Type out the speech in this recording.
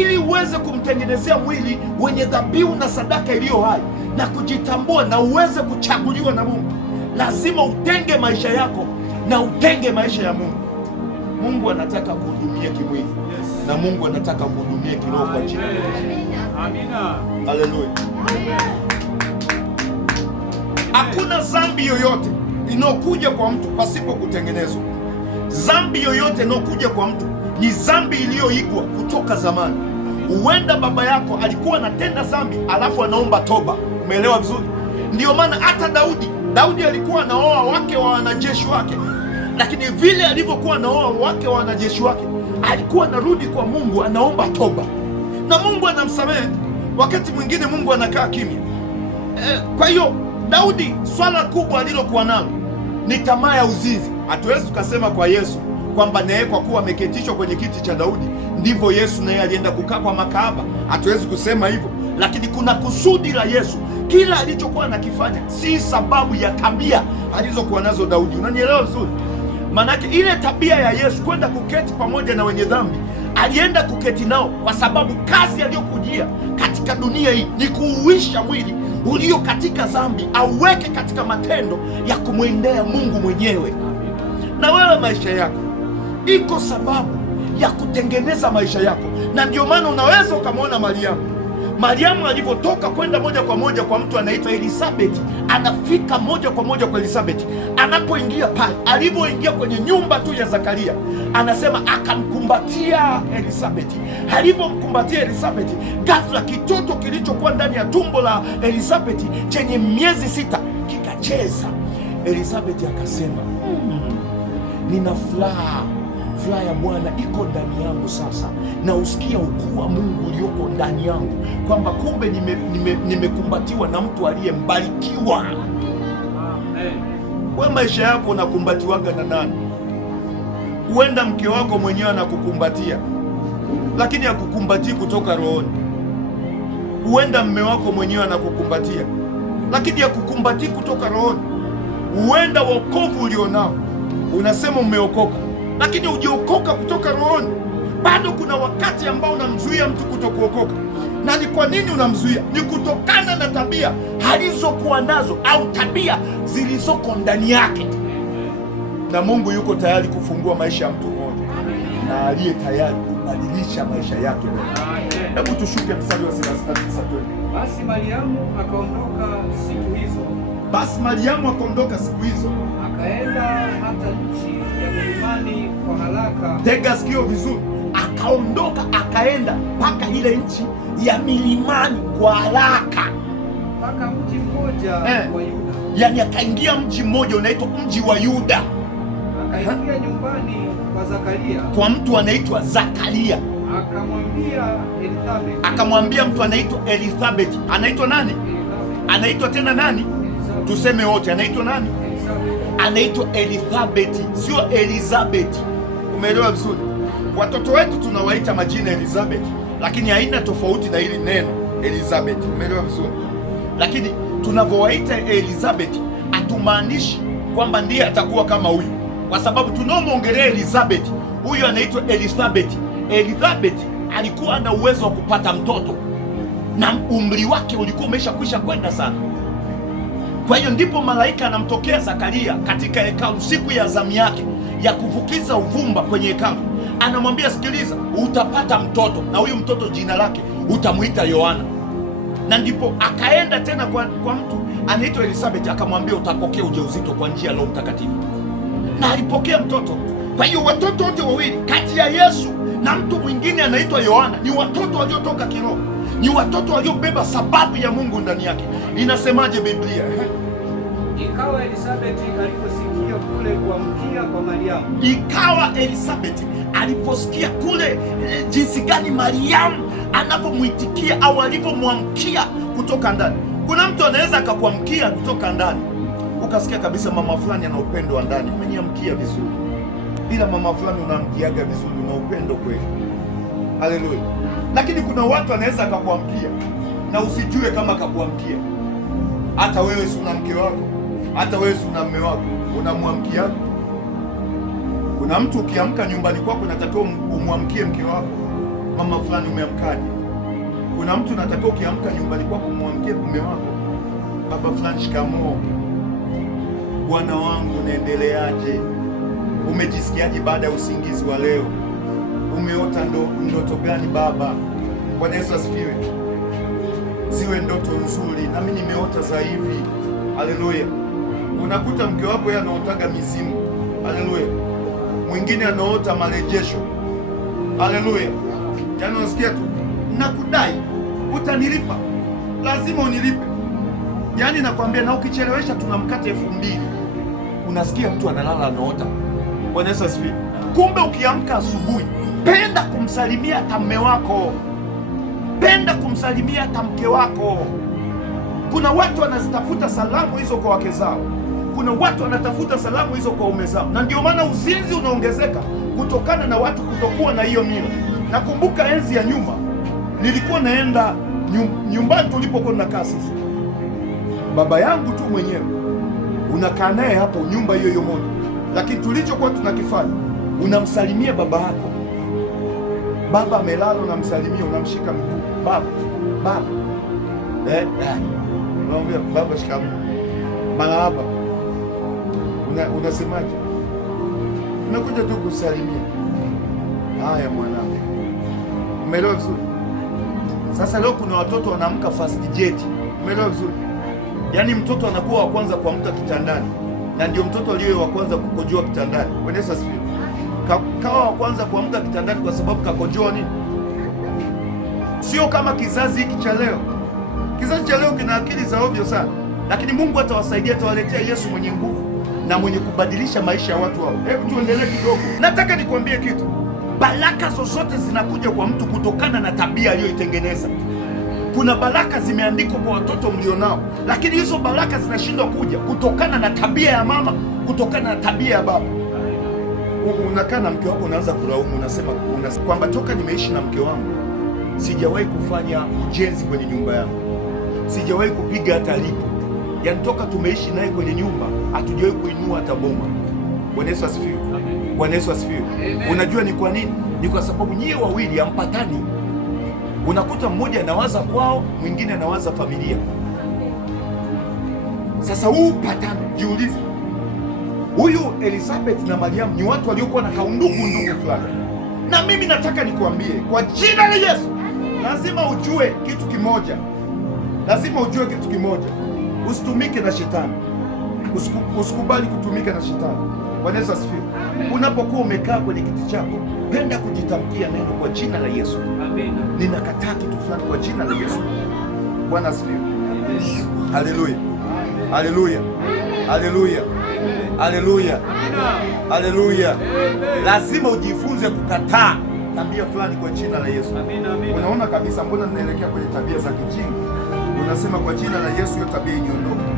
ili uweze kumtengenezea mwili wenye dhabihu na sadaka iliyo hai na kujitambua na uweze kuchaguliwa na Mungu, lazima utenge maisha yako na utenge maisha ya Mungu. Mungu anataka kuhudumia kimwili na Mungu anataka kuhudumia kiroho kwa jina la Yesu. Amina. Haleluya. Hakuna dhambi yoyote inayokuja kwa mtu pasipo kutengenezwa. Dhambi yoyote inayokuja kwa mtu ni dhambi iliyoigwa kutoka zamani. Huenda baba yako alikuwa anatenda dhambi alafu anaomba toba. Umeelewa vizuri? Ndio maana hata Daudi alikuwa anaoa wake wa wanajeshi wake, lakini vile alivyokuwa anaoa wake wa wanajeshi wake alikuwa anarudi kwa Mungu, anaomba toba na Mungu anamsamehe. Wakati mwingine Mungu anakaa kimya. Kwa hiyo Daudi, swala kubwa alilokuwa nalo ni tamaa ya uzinzi. Hatuwezi tukasema kwa Yesu kwamba naye kwa kuwa ameketishwa kwenye kiti cha Daudi ndivyo Yesu naye alienda kukaa kwa makahaba. Hatuwezi kusema hivyo, lakini kuna kusudi la Yesu. Kila alichokuwa anakifanya si sababu ya tabia alizokuwa nazo Daudi. Unanielewa vizuri? Maanake ile tabia ya Yesu kwenda kuketi pamoja na wenye dhambi, alienda kuketi nao kwa sababu kazi aliyokujia katika dunia hii ni kuuisha mwili ulio katika dhambi, auweke katika matendo ya kumwendea Mungu mwenyewe. Na wewe maisha yako iko sababu ya kutengeneza maisha yako, na ndio maana unaweza ukamwona Mariamu alivyotoka kwenda moja kwa moja kwa mtu anaitwa Elisabeti, anafika moja kwa moja kwa Elisabeti. Anapoingia pale, alivyoingia kwenye nyumba tu ya Zakaria, anasema akamkumbatia Elisabeti. Alivyomkumbatia Elisabeti, ghafla kitoto kilichokuwa ndani ya tumbo la Elisabeti chenye miezi 6 kikacheza. Elisabeti akasema, nina furaha ya Bwana iko ndani yangu sasa, na usikia ukuu wa Mungu ulioko ndani yangu, kwamba kumbe nimekumbatiwa na mtu aliyembarikiwa. Wewe maisha yako unakumbatiwaga na nani? Huenda mke wako mwenyewe anakukumbatia, lakini hakukumbatii kutoka rohoni. Huenda mme wako mwenyewe anakukumbatia, lakini hakukumbatii kutoka rohoni. Huenda wokovu ulionao unasema umeokoka, lakini hujaokoka kutoka rohoni. Bado kuna wakati ambao unamzuia mtu kutokuokoka. Na ni kwa nini unamzuia? Ni kutokana na tabia alizokuwa nazo au tabia zilizoko ndani yake. Na Mungu yuko tayari kufungua maisha ya mtu mmoja, na aliye tayari kubadilisha maisha yake. Hebu tushuke mstari wa 39 twende. Basi Mariamu akaondoka siku hizo akaenda hata nchi ya milimani kwa haraka. Tega sikio vizuri, akaondoka akaenda mpaka ile nchi ya milimani kwa haraka, mpaka mji mmoja wa Yuda. Yani akaingia mji mmoja unaitwa mji wa Yuda. Akaingia nyumbani kwa Zakaria, kwa mtu anaitwa Zakaria. Akamwambia mtu anaitwa Elisabeti. Anaitwa nani? Anaitwa tena nani? Tuseme wote, anaitwa nani? Anaitwa Elisabeti, sio Elizabeti. Umeelewa vizuri? Watoto wetu tunawaita majina Elizabeti, lakini haina tofauti na hili neno Elizabeti. Umeelewa vizuri? Lakini tunavyowaita Elizabeti hatumaanishi kwamba ndiye atakuwa kama huyu, kwa sababu tunaomwongelea Elizabeti, huyu anaitwa Elisabeti. Elizabeti alikuwa na uwezo wa kupata mtoto na umri wake ulikuwa umeshakwisha kwenda sana. Kwa hiyo ndipo malaika anamtokea Zakaria katika hekalu siku ya zamu yake ya kufukiza uvumba kwenye hekalu. Anamwambia, sikiliza, utapata mtoto na huyu mtoto jina lake utamuita Yohana. Na ndipo akaenda tena kwa mtu anaitwa Elisabeti, akamwambia utapokea ujauzito kwa njia ya Roho Mtakatifu. Na alipokea mtoto. Kwa hiyo watoto wote wawili kati ya Yesu na mtu mwingine anaitwa Yohana ni watoto waliotoka kiroho, ni watoto waliobeba sababu ya Mungu ndani yake. Inasemaje Biblia? Ikawa Elisabeti aliposikia kule kuamkia kwa Mariamu. Ikawa Elisabeti aliposikia kule jinsi gani Mariamu anapomwitikia au alivyomwamkia kutoka ndani. Kuna mtu anaweza akakuamkia kutoka ndani ukasikia kabisa mama fulani ana upendo wa ndani, ameniamkia vizuri. Ila mama fulani unamkiaga vizuri, una upendo kweli. Haleluya. Lakini kuna watu anaweza akakuamkia na usijue kama akakuamkia. Hata wewe si una mke wako, hata wewe si una mume wako, unamwamkia. Kuna mtu ukiamka nyumbani kwako unatakiwa umwamkie mke wako. mama fulani, umeamkaje? Kuna mtu unatakiwa ukiamka nyumbani kwako umwamkie mume wako, baba fulani, shikamoo, bwana wangu, unaendeleaje? Umejisikiaje baada ya usingizi wa leo? Umeota ndoto gani baba? Bwana Yesu asifiwe. Ziwe ndoto nzuri, nami nimeota za hivi. Haleluya. Unakuta mke wako yeye anaotaga mizimu. Haleluya. Mwingine anaota marejesho. Haleluya. Yaani unasikia tu, nakudai, utanilipa, lazima unilipe. Yaani nakwambia, na ukichelewesha tunamkata 2000. Unasikia mtu analala anaota. Bwana Yesu asifiwe. Kumbe ukiamka asubuhi, penda kumsalimia hata mume wako, penda kumsalimia hata mke wako. Kuna watu wanazitafuta salamu hizo kwa wake zao, kuna watu wanatafuta salamu hizo kwa ume zao, na ndio maana uzinzi unaongezeka kutokana na watu kutokuwa na hiyo mila. Nakumbuka enzi ya nyuma, nilikuwa naenda nyumbani tulipokuwa tunakaa sisi, baba yangu tu mwenyewe, unakaa naye hapo nyumba hiyo moja, lakini tulichokuwa tunakifanya, unamsalimia baba yako. Baba amelala, unamsalimia, unamshika mguu, baba unamwambia baba, shikamoo, marahaba, unasemaje? Unakuja tu kusalimia. Haya mwanangu, umeelewa vizuri? Sasa leo kuna watoto wanaamka fast jet, umeelewa vizuri? Yaani mtoto anakuwa wa kwanza kuamka kitandani, na ndio mtoto aliye wa kwanza kukojoa kitandani. Bwana Yesu asifiwe. Kawa wa kwanza kuamka kitandani kwa sababu kakojoa nini? Sio kama kizazi hiki cha leo. Kizazi cha leo kina akili za ovyo sana, lakini Mungu atawasaidia, atawaletea Yesu mwenye nguvu na mwenye kubadilisha maisha ya watu hao. Hebu tuendelee kidogo. Nataka nikwambie kitu. Baraka zozote zinakuja kwa mtu kutokana na tabia aliyoitengeneza. Kuna baraka zimeandikwa kwa watoto mlionao, lakini hizo baraka zinashindwa kuja kutokana na tabia ya mama, kutokana na tabia ya baba. Unakaa na mke wako, unaanza kulaumu, unasema kwamba toka nimeishi na mke wangu sijawahi kufanya ujenzi kwenye nyumba yangu, sijawahi kupiga hata lipo. Yaani toka tumeishi naye kwenye nyumba hatujawahi kuinua hata boma. Bwana Yesu asifiwe. Bwana Yesu asifiwe. Unajua ni kwa nini? Ni kwa sababu nyie wawili hampatani. Unakuta mmoja anawaza kwao, mwingine anawaza familia. Sasa huu patano, jiulize, huyu Elizabeth na Mariamu ni watu waliokuwa na kaundugu fulani. Na mimi nataka nikwambie kwa jina la Yesu, lazima ujue kitu kimoja, lazima ujue kitu kimoja. Usitumike na shetani, usikubali kutumika na shetani. Bwana Yesu asifiwe. Unapokuwa umekaa kwenye kiti chako, penda kujitamkia neno kwa jina la Yesu. Amina. Ninakataa kitu fulani kwa jina la Yesu. Bwana asifiwe. Haleluya. Haleluya. Haleluya. Haleluya. Haleluya. Lazima ujifunze kukataa tabia fulani kwa jina la Yesu. Unaona kabisa, mbona ninaelekea kwenye tabia za kijinga? Unasema kwa jina la Yesu hiyo tabia iniondoke.